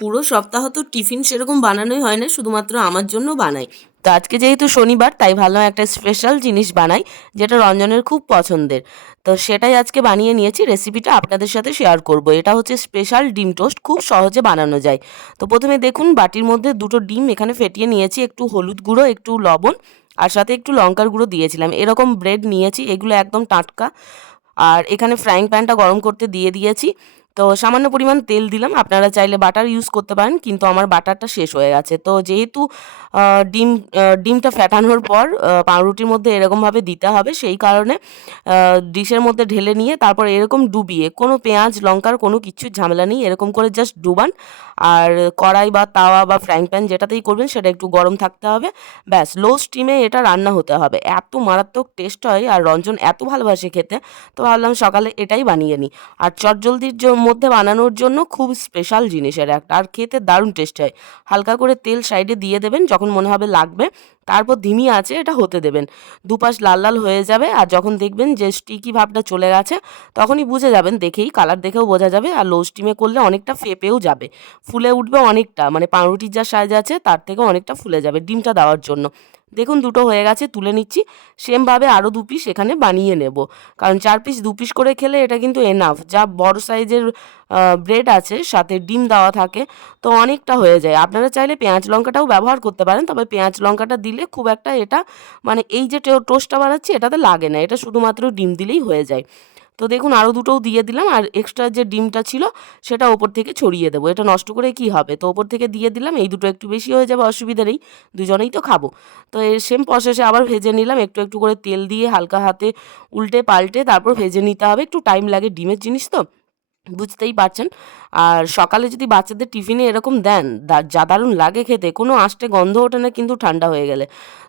পুরো সপ্তাহ তো টিফিন সেরকম বানানোই হয় না, শুধুমাত্র আমার জন্য বানাই। তো আজকে যেহেতু শনিবার, তাই ভাবলাম একটা স্পেশাল জিনিস বানাই, যেটা রঞ্জনের খুব পছন্দের। তো সেটাই আজকে বানিয়ে নিয়েছি, রেসিপিটা আপনাদের সাথে শেয়ার করব। এটা হচ্ছে স্পেশাল ডিম টোস্ট, খুব সহজে বানানো যায়। তো প্রথমে দেখুন, বাটির মধ্যে দুটো ডিম এখানে ফেটিয়ে নিয়েছি, একটু হলুদ গুঁড়ো, একটু লবণ, আর সাথে একটু লঙ্কার গুঁড়ো দিয়েছিলাম। এরকম ব্রেড নিয়েছি, এগুলো একদম টাটকা। আর এখানে ফ্রাইং প্যানটা গরম করতে দিয়ে দিয়েছি। তো সামান্য পরিমাণ তেল দিলাম, আপনারা চাইলে বাটার ইউজ করতে পারেন, কিন্তু আমার বাটারটা শেষ হয়ে গেছে। তো যেহেতু ডিমটা ফেটানোর পর পাউরুটির মধ্যে এরকমভাবে দিতে হবে, সেই কারণে ডিশের মধ্যে ঢেলে নিয়ে তারপর এরকম ডুবিয়ে, কোনো পেঁয়াজ লঙ্কার কোনো কিছু ঝামেলা নেই, এরকম করে জাস্ট ডুবান। আর কড়াই বা তাওয়া বা ফ্রাইং প্যান যেটাতেই করবেন সেটা একটু গরম থাকতে হবে। ব্যাস, লো স্টিমে এটা রান্না হতে হবে। এত মারাত্মক টেস্ট হয়, আর রঞ্জন এত ভালোবাসে খেতে, তো ভাবলাম সকালে এটাই বানিয়ে নিই। আর চটজলদির মধ্যে বানানোর জন্য খুব স্পেশাল জিনিস এটা একটা, আর খেতে দারুণ টেস্ট হয়। হালকা করে তেল সাইডে দিয়ে দেবেন যখন মনে হবে লাগবে, তারপর ধিমি আঁচে এটা হতে দেবেন। দুপাশ লাল লাল হয়ে যাবে, আর যখন দেখবেন যে স্টিকি ভাবটা চলে গেছে, তখনই বুঝে যাবেন, দেখেই কালার দেখেও বোঝা যাবে। আর লো স্টিমে করলে অনেকটা ফেপেও যাবে, ফুলে উঠবে অনেকটা, মানে পাউরুটির যা সাইজ আছে তার থেকেও অনেকটা ফুলে যাবে ডিমটা দেওয়ার জন্য। দেখুন দুটো হয়ে গেছে, তুলে নিচ্ছি। সেমভাবে আরও 2 পিস এখানে বানিয়ে নেব, কারণ 4 পিস 2 পিস করে খেলে এটা কিন্তু এনাফ। যা বড় সাইজের ব্রেড আছে, সাথে ডিম দেওয়া থাকে, তো অনেকটা হয়ে যায়। আপনারা চাইলে পেঁয়াজ লঙ্কাটাও ব্যবহার করতে পারেন, তবে পেঁয়াজ লঙ্কাটা দিলে খুব একটা এটা, মানে এই যে টোস্টটা বানাচ্ছি এটাতে লাগে না, এটা শুধুমাত্র ডিম দিলেই হয়ে যায়। তো দেখুন আরও দুটোও দিয়ে দিলাম, আর এক্সট্রা যে ডিমটা ছিল সেটা ওপর থেকে ছড়িয়ে দেবো। এটা নষ্ট করে কি হবে, তো ওপর থেকে দিয়ে দিলাম। এই দুটো একটু বেশি হয়ে যাবে, অসুবিধা নেই, দুজনেই তো খাবো। তো এর সেম প্রসেসে আবার ভেজে নিলাম, একটু একটু করে তেল দিয়ে হালকা হাতে উল্টে পাল্টে তারপর ভেজে নিতে হবে। একটু টাইম লাগে, ডিমের জিনিস তো বুঝতেই পারছেন। আর সকালে যদি বাচ্চাদের টিফিনে এরকম দেন, যা দারুণ লাগে খেতে, কোনো আঁশটে গন্ধ ওঠে না কিন্তু ঠান্ডা হয়ে গেলে।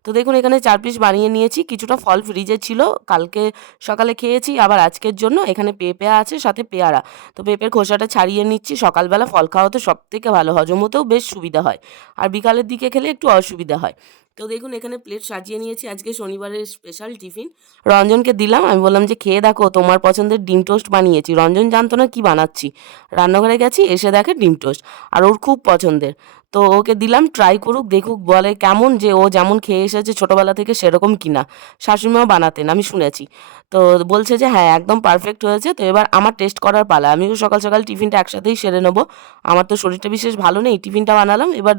তো দেখুন এখানে 4 পিস বানিয়ে নিয়েছি। কিছুটা ফল ফ্রিজে ছিল, কালকে সকালে খেয়েছি, আবার আজকের জন্য এখানে পেঁপে আছে, সাথে পেয়ারা। তো পেঁপের খোসাটা ছাড়িয়ে নিচ্ছি। সকালবেলা ফল খাওয়াতে সবথেকে ভালো, হজম হতেও বেশ সুবিধা হয়, আর বিকালের দিকে খেলে একটু অসুবিধা হয়। তো দেখুন এখানে প্লেট সাজিয়ে নিয়েছি, আজকে শনিবারের স্পেশাল টিফিন রঞ্জনকে দিলাম। আমি বললাম যে খেয়ে দেখো, তোমার পছন্দের ডিম টোস্ট বানিয়েছি। রঞ্জন জানতো না কি বানাচ্ছি, রান্নাঘরে গেছি, এসে দেখে ডিম টোস্ট, আর ওর খুব পছন্দের। তো ওকে দিলাম, ট্রাই করুক, দেখুক, বলে কেমন, যে ও যেমন খেয়ে এসেছে ছোটোবেলা থেকে সেরকম কিনা। শাশুড়িমাও বানাতেন, আমি শুনেছি। তো বলছে যে হ্যাঁ একদম পারফেক্ট হয়েছে। তো এবার আমার টেস্ট করার পালা, আমিও সকাল সকাল টিফিনটা একসাথেই সেরে নেবো। আমার তো শরীরটা বিশেষ ভালো নেই, টিফিনটা বানালাম, এবার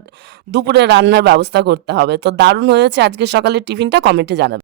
দুপুরে রান্নার ব্যবস্থা করতে হবে। তো দারুণ হয়েছে আজকে সকালের টিফিনটা, কমেন্টে জানাবে।